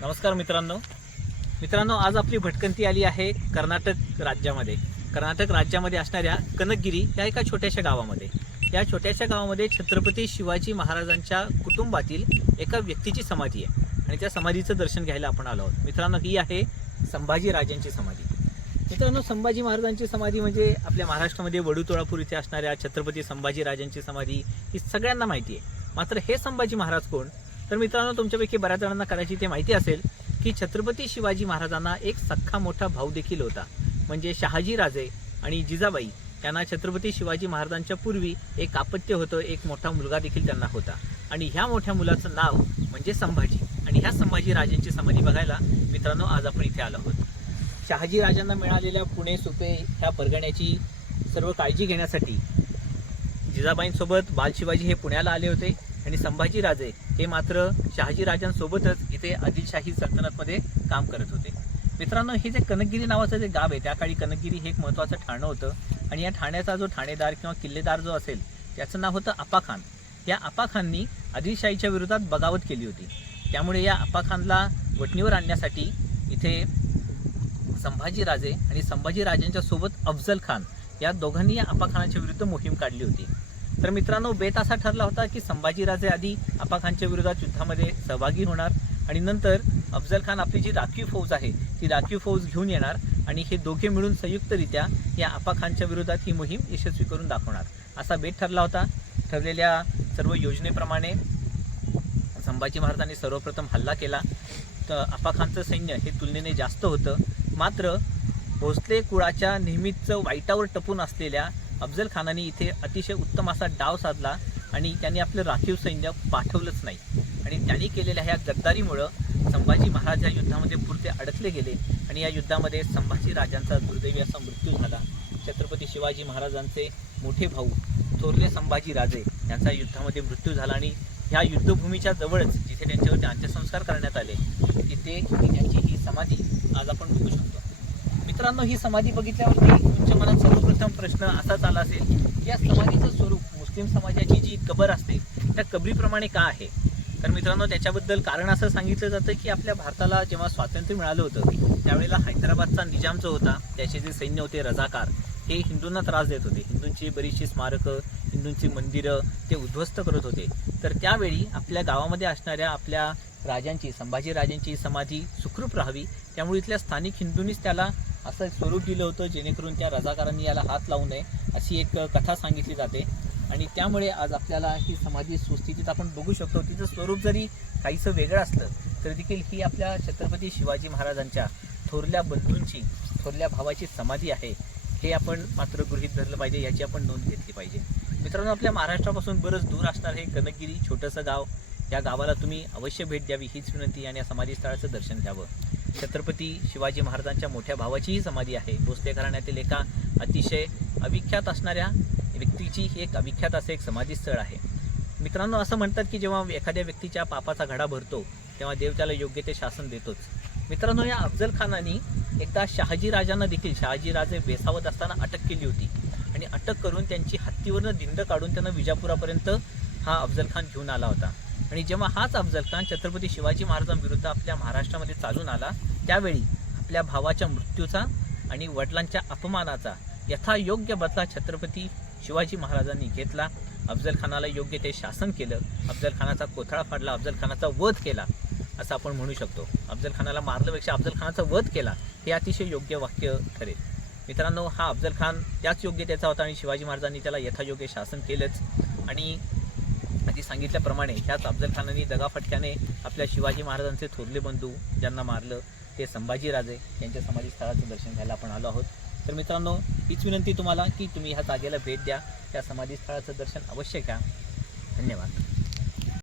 नमस्कार मित्रांनो. मित्रांनो आज आपली भटकंती आली आहे कर्नाटक राज्यामध्ये. कर्नाटक राज्यामध्ये असणाऱ्या कनकगिरी या एका छोट्याशा गावामध्ये. या छोट्याशा गावामध्ये छत्रपती शिवाजी महाराजांच्या कुटुंबातील एका व्यक्तीची समाधी आहे आणि त्या समाधीचं दर्शन घ्यायला आपण आलो आहोत. मित्रांनो ही आहे संभाजी राजांची समाधी. मित्रांनो संभाजी महाराजांची समाधी म्हणजे आपल्या महाराष्ट्रामध्ये वडुतोळापूर इथे असणाऱ्या छत्रपती संभाजी राजांची समाधी ही सगळ्यांना माहिती आहे. मात्र हे संभाजी महाराज कोण? तर मित्रांनो तुमच्यापैकी बऱ्याच जणांना कदाचित ते माहिती असेल की छत्रपती शिवाजी महाराजांना एक सख्खा मोठा भाऊ देखील होता. म्हणजे शहाजी राजे आणि जिजाबाई यांना छत्रपती शिवाजी महाराजांच्या पूर्वी एक आपत्य होतं एक मोठा मुलगा देखील त्यांना होता. आणि ह्या मोठ्या मुलाचं नाव म्हणजे संभाजी. आणि ह्या संभाजी राजांची समाधी बघायला मित्रांनो आज आपण इथे आलो आहोत. शहाजी राजांना मिळालेल्या पुणे सुपे ह्या परगण्याची सर्व काळजी घेण्यासाठी जिजाबाईंसोबत बालशिवाजी हे पुण्याला आले होते. आणि संभाजीराजे हे मात्र शहाजी राजांसोबतच इथे आदिलशाही सल्तनतमध्ये काम करत होते. मित्रांनो हे जे कनकगिरी नावाचं जे गाव आहे त्या काळी कनकगिरी हे एक महत्त्वाचं ठाणं होतं. आणि या ठाण्याचा जो ठाणेदार किंवा किल्लेदार जो असेल त्याचं नाव होतं आपाखान या आपाखाननी आदिलशाहीच्या विरोधात बगावत केली होती. त्यामुळे या आपाखानला वटणीवर आणण्यासाठी इथे संभाजी राजे आणि संभाजीराजांच्या सोबत अफजल खान या दोघांनी या आपाखानाच्या विरुद्ध मोहीम काढली होती. तर मित्रांनो बेत असा ठरला होता की संभाजीराजे आधी आपाखानच्या विरोधात युद्धामध्ये सहभागी होणार आणि नंतर अफजल खान आपली जी राखीव फौज आहे ती राखीव फौज घेऊन येणार आणि हे दोघे मिळून संयुक्तरित्या या आपाखानच्या विरोधात ही मोहीम यशस्वी करून दाखवणार. असा बेत ठरला होता. ठरलेल्या सर्व योजनेप्रमाणे संभाजी महाराजांनी सर्वप्रथम हल्ला केला. तर आपाखानचं सैन्य हे तुलनेने जास्त होतं. मात्र भोसले कुळाच्या नेहमीच वाईटावर टपून असलेल्या अफजल खानाने इथे अतिशय उत्तम असा डाव साधला आणि त्यांनी आपलं राखीव सैन्य पाठवलंच नाही. आणि त्यांनी केलेल्या ह्या गद्दारीमुळं संभाजी महाराज या युद्धामध्ये पुरते अडकले गेले आणि या युद्धामध्ये संभाजी राजांचा दुर्दैवी असा मृत्यू झाला. छत्रपती शिवाजी महाराजांचे मोठे भाऊ थोरले संभाजी राजे यांचा युद्धामध्ये मृत्यू झाला आणि ह्या युद्धभूमीच्या जवळच जिथे त्यांच्यावरती अंत्यसंस्कार करण्यात आले तिथे त्यांची ही समाधी आज आपण बघू शकतो. मित्रांनो ही समाधी बघितल्यावरती तुमच्या मनात सर्वप्रथम प्रश्न असाच आला असेल की या समाधीचं स्वरूप मुस्लिम समाजाची जी कबर असते त्या कबरीप्रमाणे का आहे? तर मित्रांनो त्याच्याबद्दल कारण असं सांगितलं जातं की आपल्या भारताला जेव्हा स्वातंत्र्य मिळालं होतं त्यावेळेला हैदराबादचा निजाम जो होता त्याचे जे सैन्य होते रजाकार हे हिंदूंना त्रास देत होते. हिंदूंची बरीचशी स्मारकं हिंदूंची मंदिरं ते उद्ध्वस्त करत होते. तर त्यावेळी आपल्या गावामध्ये असणाऱ्या आपल्या राजांची संभाजी राजांची समाधी सुखरूप राहावी त्यामुळे इथल्या स्थानिक हिंदूंनीच त्याला असं एक स्वरूप दिलं होतं जेणेकरून त्या रजाकारांनी याला हात लावू नये अशी एक कथा सांगितली जाते. आणि त्यामुळे आज आपल्याला ही समाधी सुस्थितीत आपण बघू शकतो. तिचं स्वरूप जरी काहीसं वेगळं असलं तरी देखील ही आपल्या छत्रपती शिवाजी महाराजांच्या थोरल्या बंधूंची थोरल्या भावाची समाधी आहे. हे आपण मात्र गृहीत धरलं पाहिजे याची आपण नोंद घेतली पाहिजे. मित्रांनो आपल्या महाराष्ट्रापासून बरंच दूर असणार हे कनकगिरी छोटंसं गाव. या गावाला तुम्ही अवश्य भेट द्यावी हीच विनंती आणि या समाधीस्थळाचं दर्शन घ्यावं. छत्रपती शिवाजी महाराजांच्या मोठ्या भावाचीही समाधी आहे. भोसले घराण्यातील एका अतिशय अविख्यात असणाऱ्या व्यक्तीची ही एक अविख्यात असं एक समाधीस्थळ आहे. मित्रांनो असं म्हणतात की जेव्हा एखाद्या व्यक्तीच्या पापाचा घडा भरतो तेव्हा देव त्याला योग्य ते शासन देतोच. मित्रांनो या अफजल खानाने एकदा शहाजी राजांना देखील शहाजी राजे बेसावत असताना अटक केली होती. आणि अटक करून त्यांची हत्तीवरनं दिंड काढून त्यांना विजापुरापर्यंत हा अफजल खान घेऊन आला होता. आणि जेव्हा हाच अफजल खान छत्रपती शिवाजी महाराजांविरुद्ध आपल्या महाराष्ट्रामध्ये चालून आला त्यावेळी आपल्या भावाच्या मृत्यूचा आणि वडिलांच्या अपमानाचा यथायोग्य बदला छत्रपती शिवाजी महाराजांनी घेतला. अफजल खानाला योग्य ते शासन केलं. अफजल खानाचा कोथळा फाडला अफजल खानाचा वध केला असं आपण म्हणू शकतो. अफजल खानाला मारल्यापेक्षा अफजल खानाचा वध केला हे अतिशय योग्य वाक्य ठरेल. मित्रांनो हा अफजल खान त्याच योग्यतेचा होता आणि शिवाजी महाराजांनी त्याला यथायोग्य शासन केलंच. आणि आधी सांगितल्याप्रमाणे ह्याच अफजल खानाने दगाफटक्याने आपल्या शिवाजी महाराजांचे थोरले बंधू ज्यांना मारलं ते संभाजीराजे यांच्या समाधीस्थळाचं दर्शन घ्यायला आपण आलो आहोत. तर मित्रांनो हीच विनंती तुम्हाला की तुम्ही ह्या जागेला भेट द्या. त्या समाधी स्थळाचं दर्शन अवश्य घ्या. धन्यवाद.